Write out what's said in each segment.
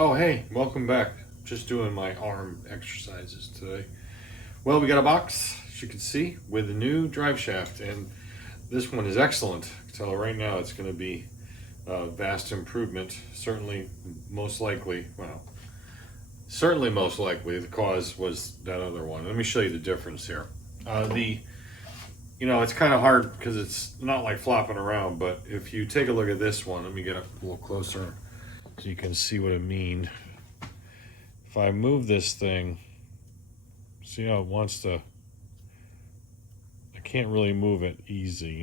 Oh, hey, welcome back. Just doing my arm exercises today. Well, we got a box, as you can see, with a new drive shaft, and this one is excellent. I can tell right now it's going to be a vast improvement. Certainly most likely the cause was that other one. Let me show you the difference here. It's kind of hard because it's not like flopping around, but if you take a look at this one, let me get a little closer so you can see what I mean. If I move this thing, see how it wants to, I can't really move it easy,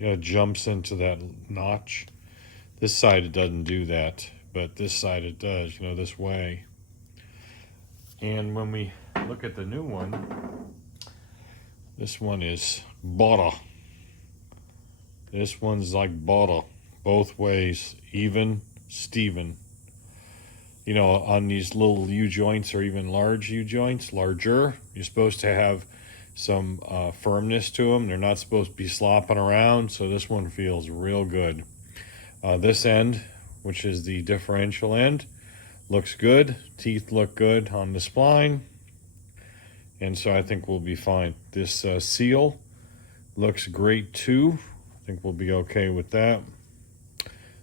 it jumps into that notch. This side it doesn't do that, but this side it does, this way. And when we look at the new one, this one is butter. This one's like butter, both ways, even Steven. On these little U-joints or even large U-joints, larger, you're supposed to have some firmness to them. They're not supposed to be slopping around, so this one feels real good. This end, which is the differential end, looks good. Teeth look good on the spline, and so I think we'll be fine. This seal looks great too. I think we'll be okay with that.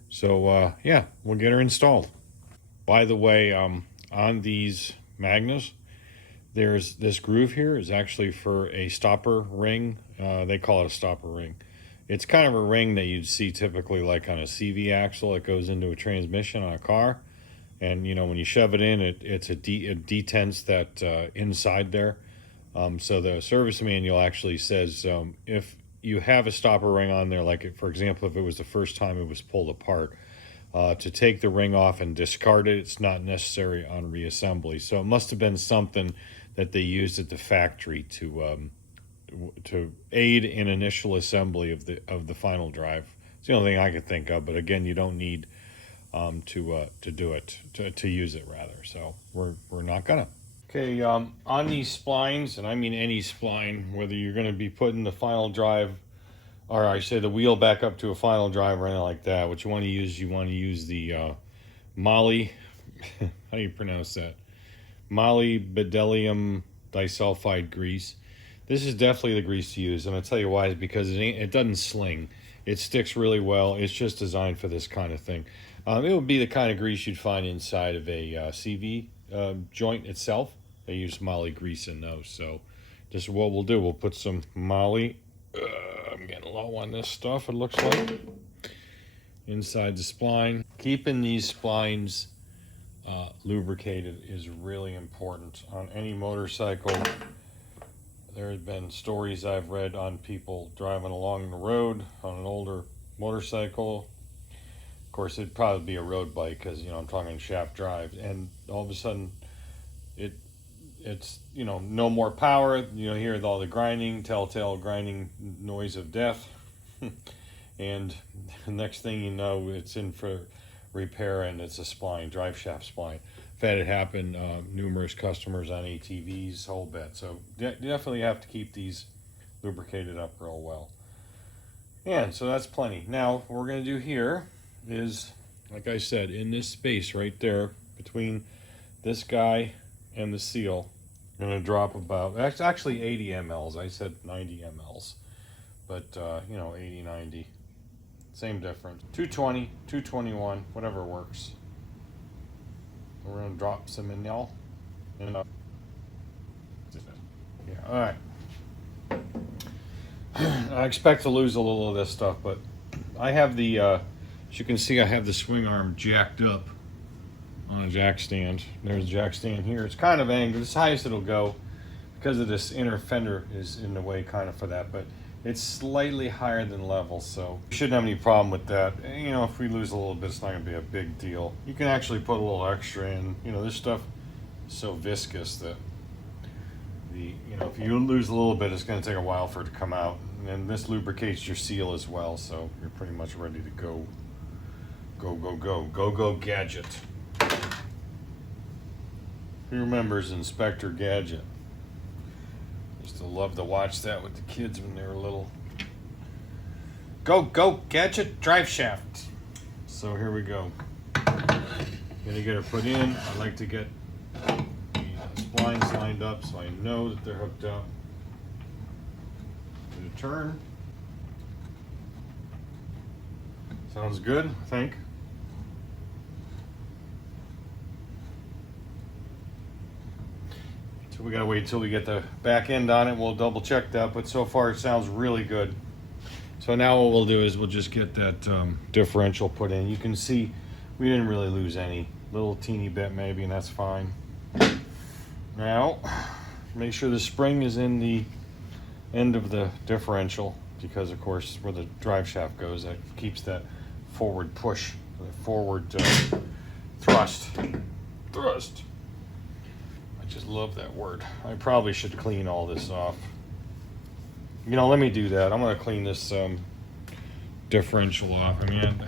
So yeah, we'll get her installed. By the way, on these Magnas, there's this groove here is actually for a stopper ring. They call it a stopper ring. It's kind of a ring that you'd see typically like on a CV axle. It goes into a transmission on a car. And, when you shove it in, it detents that inside there. So the service manual actually says if you have a stopper ring on there, like for example, if it was the first time it was pulled apart, to take the ring off and discard it, it's not necessary on reassembly. So it must have been something that they used at the factory to aid in initial assembly of the final drive. It's the only thing I could think of. But again, you don't need to do it to use it rather. So we're not gonna. Okay, on these splines, and I mean any spline, whether you're going to be putting the final drive, or I say the wheel back up to a final drive or anything like that, what you want to use the moly, how do you pronounce that? Molybdenum disulfide grease. This is definitely the grease to use, and I'll tell you why. Is because it doesn't sling. It sticks really well. It's just designed for this kind of thing. It would be the kind of grease you'd find inside of a CV joint itself. They use moly grease in those. So this is what we'll do. We'll put some moly. I'm getting low on this stuff, it looks like. Inside the spline. Keeping these splines lubricated is really important on any motorcycle. There have been stories I've read on people driving along the road on an older motorcycle. Of course, it'd probably be a road bike because, I'm talking shaft drive. And all of a sudden, it's no more power. You hear all the grinding, telltale grinding noise of death. And the next thing you know, it's in for repair, and it's a spline, drive shaft spline. I've had it happen, numerous customers on ATVs, whole bit. So definitely have to keep these lubricated up real well. And so that's plenty. Now, what we're going to do here is, like I said, in this space right there between this guy and the seal, I'm going to drop about, actually 80 mLs. I said 90 mLs, but 80, 90, same difference. 220, 221, whatever works. We're going to drop some in now. And yeah, all right. I expect to lose a little of this stuff, but I have the, as you can see, I have the swing arm jacked up on a jack stand. There's a jack stand here. It's kind of angled. It's high as it'll go because of this inner fender is in the way kind of for that, but it's slightly higher than level, so we shouldn't have any problem with that. If we lose a little bit, it's not going to be a big deal. You can actually put a little extra in. This stuff is so viscous that if you lose a little bit, it's going to take a while for it to come out. And this lubricates your seal as well, so you're pretty much ready to go. Go gadget. Who remembers Inspector Gadget? Used to love to watch that with the kids when they were little. Go, gadget, drive shaft. So here we go. Gonna get it put in. I like to get the splines lined up so I know that they're hooked up. Gonna turn. Sounds good, I think. So we gotta wait till we get the back end on it. We'll double check that, but so far it sounds really good. So now what we'll do is we'll just get that differential put in. You can see we didn't really lose any. Little teeny bit maybe, and that's fine. Now, make sure the spring is in the end of the differential, because of course where the drive shaft goes, that keeps that forward push, the forward thrust. I just love that word. I probably should clean all this off. You know, let me do that. I'm gonna clean this differential off. I mean,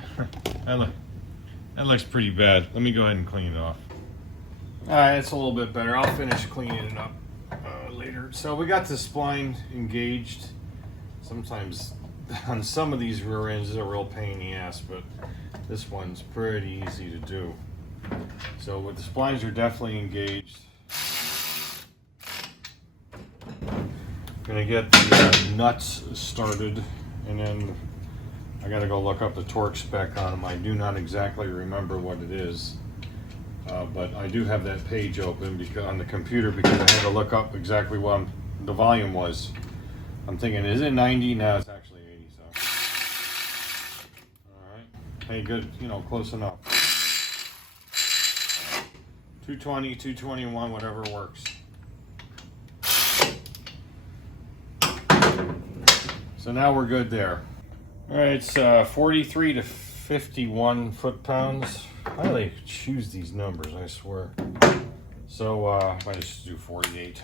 that looks pretty bad. Let me go ahead and clean it off. All right, it's a little bit better. I'll finish cleaning it up later. So we got the spline engaged. Sometimes on some of these rear ends is a real pain in the ass, but this one's pretty easy to do. So with the splines are definitely engaged. Gonna get the nuts started, and then I gotta go look up the torque spec on them. I do not exactly remember what it is, but I do have that page open because on the computer, because I had to look up exactly what the volume was. I'm thinking, is it 90? No, it's actually 80. So, all right. Hey, good. You know, close enough. 220, 221, whatever works. So now we're good there. All right, it's 43 to 51 foot-pounds. How do they choose these numbers, I swear? So I might just do 48.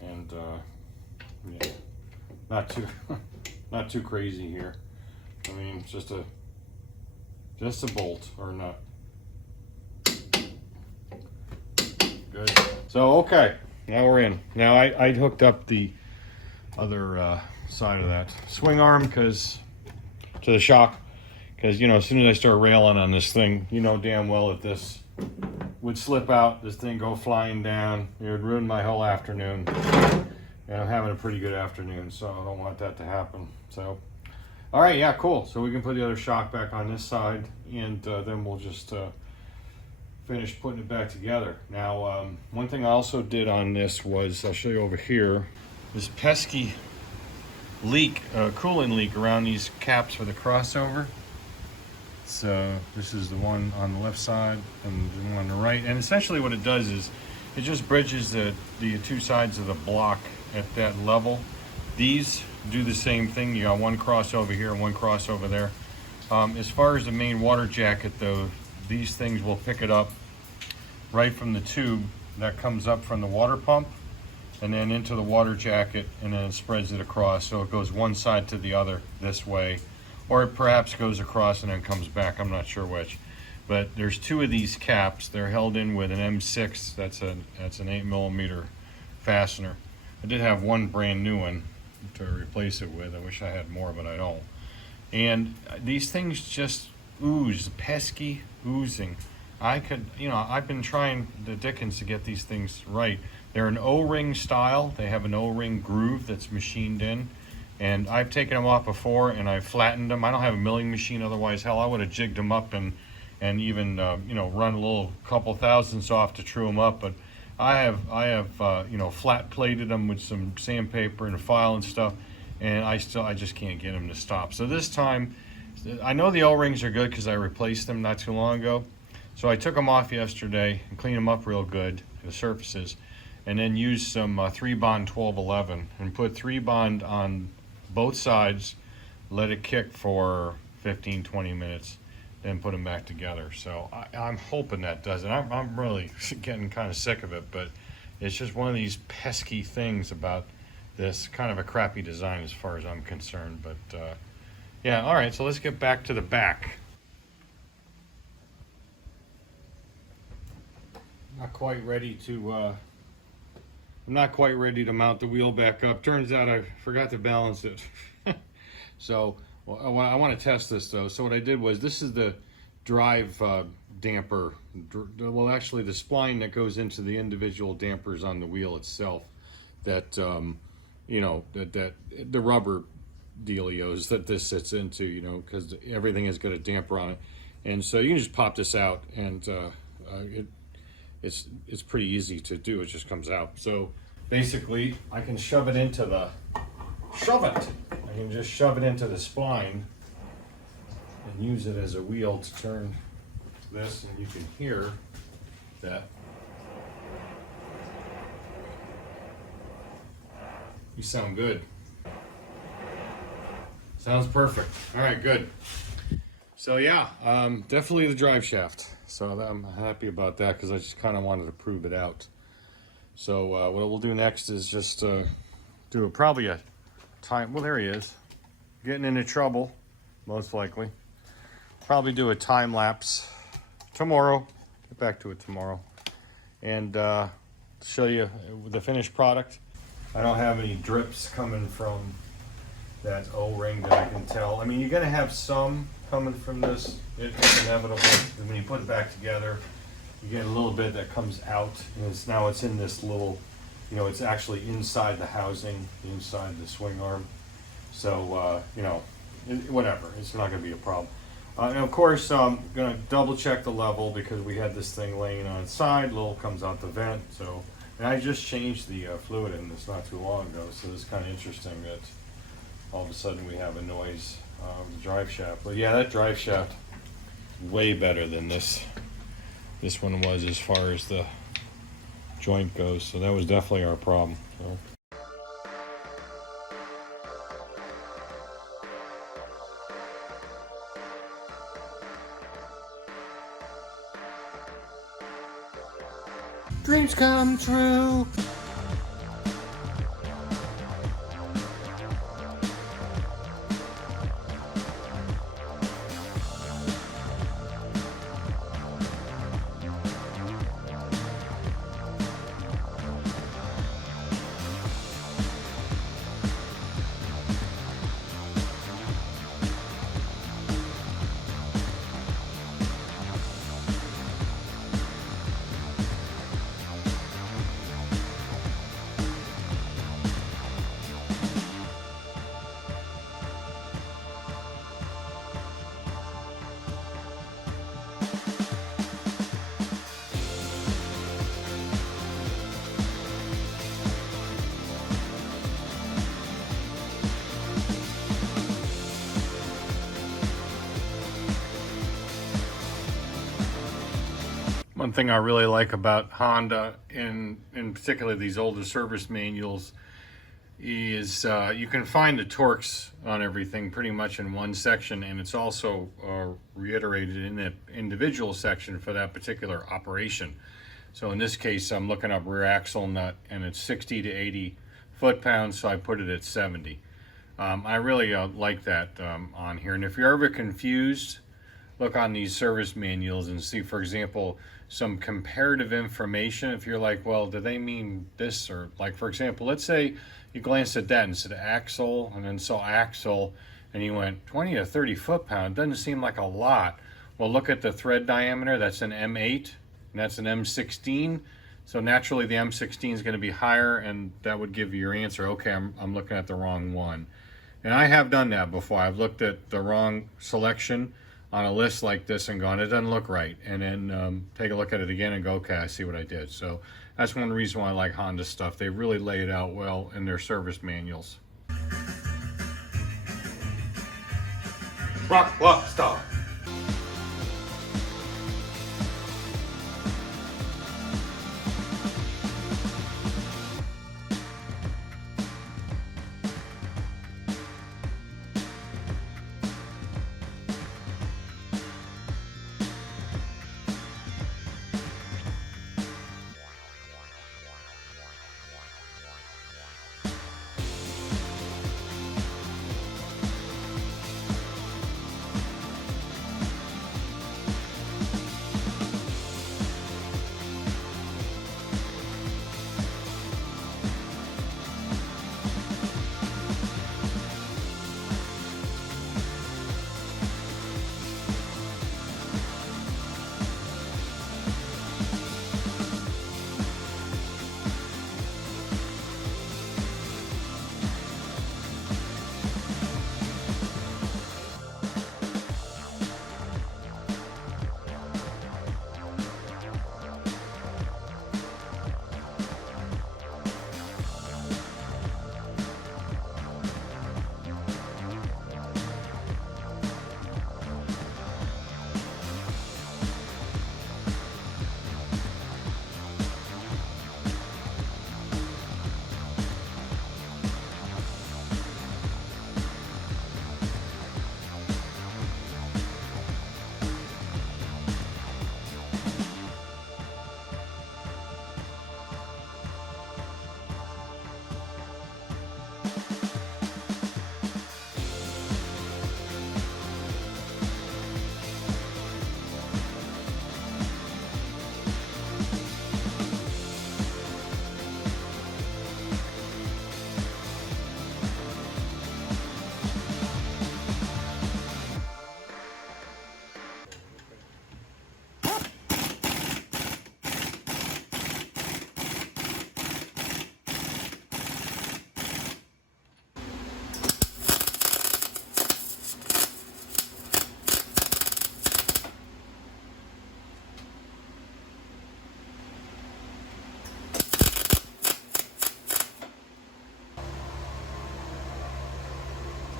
And yeah, not too crazy here. I mean, just a bolt or a nut. Good. So okay, now we're in. Now I hooked up the other side of that swing arm to the shock, because you know, as soon as I start railing on this thing, you know damn well if this would slip out, this thing go flying down, it would ruin my whole afternoon. And I'm having a pretty good afternoon, so I don't want that to happen. So all right, yeah, cool. So we can put the other shock back on this side, and then we'll just finish putting it back together. Now one thing I also did on this was, I'll show you over here, this pesky leak, coolant leak around these caps for the crossover. So this is the one on the left side and the one on the right, and essentially what it does is it just bridges the two sides of the block at that level. These do the same thing. You got one crossover here and one crossover there. As far as the main water jacket though, these things will pick it up right from the tube that comes up from the water pump and then into the water jacket, and then it spreads it across, so it goes one side to the other this way, or it perhaps goes across and then comes back. I'm not sure which, but there's two of these caps. They're held in with an M6. That's an 8mm fastener. I did have one brand new one to replace it with. I wish I had more, but I don't. And these things just ooze, pesky oozing. I've been trying the dickens to get these things right. They're an O-ring style. They have an O-ring groove that's machined in, and I've taken them off before and I've flattened them. I don't have a milling machine, otherwise hell I would have jigged them up and even run a little couple thousandths off to true them up. But I have flat plated them with some sandpaper and a file and stuff, and I just can't get them to stop. So this time, I know the O-rings are good because I replaced them not too long ago. So I took them off yesterday and cleaned them up real good, the surfaces, and then used some 3-bond 1211 and put 3-bond on both sides, let it kick for 15-20 minutes, then put them back together. So I'm hoping that does it. I'm really getting kind of sick of it, but it's just one of these pesky things about this kind of a crappy design as far as I'm concerned. But yeah, all right, so let's get back to the back. Not quite ready to I'm not quite ready to mount the wheel back up. Turns out I forgot to balance it. So Well, I want to test this though. So what I did was, this is the drive damper. Well, actually, the spline that goes into the individual dampers on the wheel itself. That you know, that the rubber dealios that this sits into. You know, because everything has got a damper on it, and so you can just pop this out, and it's pretty easy to do. It just comes out. So basically, I can shove it into the I can just shove it into the spline and use it as a wheel to turn this, and you can hear that. You sound good. Sounds perfect. All right, good. So yeah, definitely the drive shaft. So I'm happy about that because I just kind of wanted to prove it out. So what we'll do next is just do probably a time. Well, there he is, getting into trouble, most likely. Probably do a time lapse tomorrow. Get back to it tomorrow, and show you the finished product. I don't have any drips coming from that O-ring that I can tell. I mean, you're gonna have some coming from this. It's inevitable. And when you put it back together, you get a little bit that comes out, and now it's in this little, you know, it's actually inside the housing, inside the swing arm. So, you know, whatever, it's not going to be a problem. And of course, I'm going to double check the level because we had this thing laying on its side, little comes out the vent. So, and I just changed the fluid in this not too long ago, so it's kind of interesting that all of a sudden we have a noise the drive shaft. But yeah, that drive shaft, way better than this one was as far as the joint goes, so that was definitely our problem. So. Dreams come true. One thing I really like about Honda, in particular these older service manuals, is you can find the torques on everything pretty much in one section, and it's also reiterated in the individual section for that particular operation. So in this case, I'm looking up rear axle nut, and it's 60 to 80 foot-pounds, so I put it at 70. I really like that on here. And if you're ever confused, look on these service manuals and see, for example, some comparative information. If you're like, well, do they mean this? Or like, for example, let's say you glanced at that and said axle, and then saw axle, and you went 20 to 30 foot-pound. Doesn't seem like a lot. Well, look at the thread diameter. That's an M8, and that's an M16. So naturally, the M16 is going to be higher, and that would give you your answer. Okay, I'm looking at the wrong one. And I have done that before. I've looked at the wrong selection on a list like this and gone, it doesn't look right, and then take a look at it again and go, okay, I see what I did. So that's one reason why I like Honda stuff. They really lay it out well in their service manuals. Rock, stop.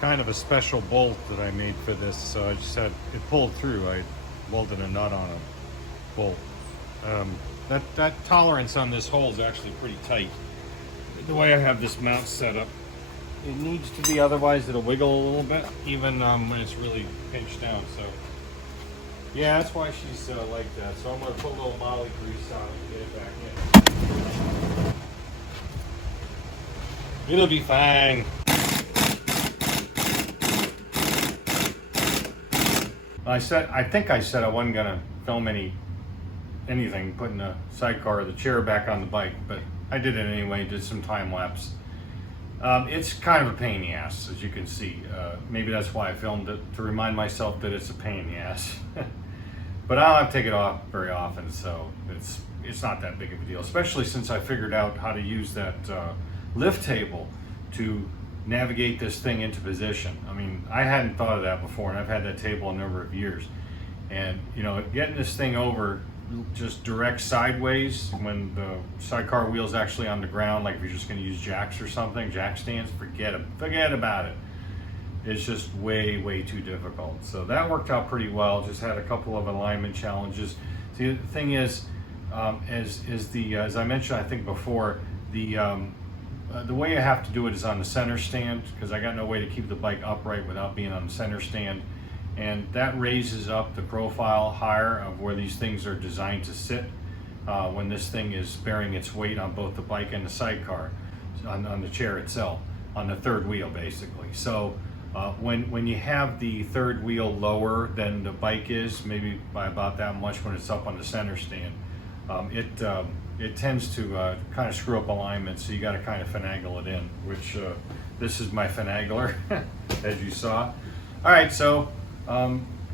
kind of a special bolt that I made for this, so I just had it pulled through. I welded a nut on a bolt. That tolerance on this hole is actually pretty tight. The way I have this mount set up, it needs to be, otherwise it'll wiggle a little bit, even when it's really pinched down. So yeah, that's why she's like that. So I'm going to put a little molly grease on it and get it back in. It'll be fine. I think I said I wasn't gonna film anything putting the sidecar or the chair back on the bike, but I did it anyway. Did some time lapse. It's kind of a pain in the ass, as you can see. Maybe that's why I filmed it, to remind myself that it's a pain in the ass. But I don't have to take it off very often, so it's not that big of a deal. Especially since I figured out how to use that lift table to navigate this thing into position. I mean, I hadn't thought of that before, and I've had that table a number of years. And you know, getting this thing over just direct sideways when the sidecar wheel's actually on the ground, like if you're just going to use jacks or something, jack stands, forget about it. It's just way too difficult. So that worked out pretty well. Just had a couple of alignment challenges. See, the thing is, as I mentioned, I think before, the way I have to do it is on the center stand, because I got no way to keep the bike upright without being on the center stand. And that raises up the profile higher of where these things are designed to sit when this thing is bearing its weight on both the bike and the sidecar, on the chair itself, on the third wheel basically. So when you have the third wheel lower than the bike is, maybe by about that much when it's up on the center stand, it tends to kind of screw up alignment, so you got to kind of finagle it in, which this is my finagler, as you saw. All right, so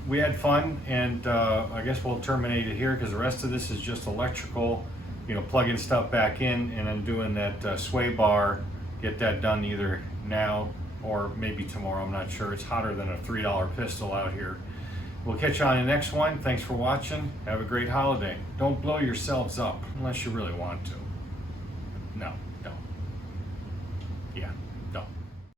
we had fun, and I guess we'll terminate it here, because the rest of this is just electrical, you know, plugging stuff back in, and then doing that sway bar, get that done either now or maybe tomorrow, I'm not sure. It's hotter than a $3 pistol out here. We'll catch you on the next one. Thanks for watching. Have a great holiday. Don't blow yourselves up unless you really want to. No.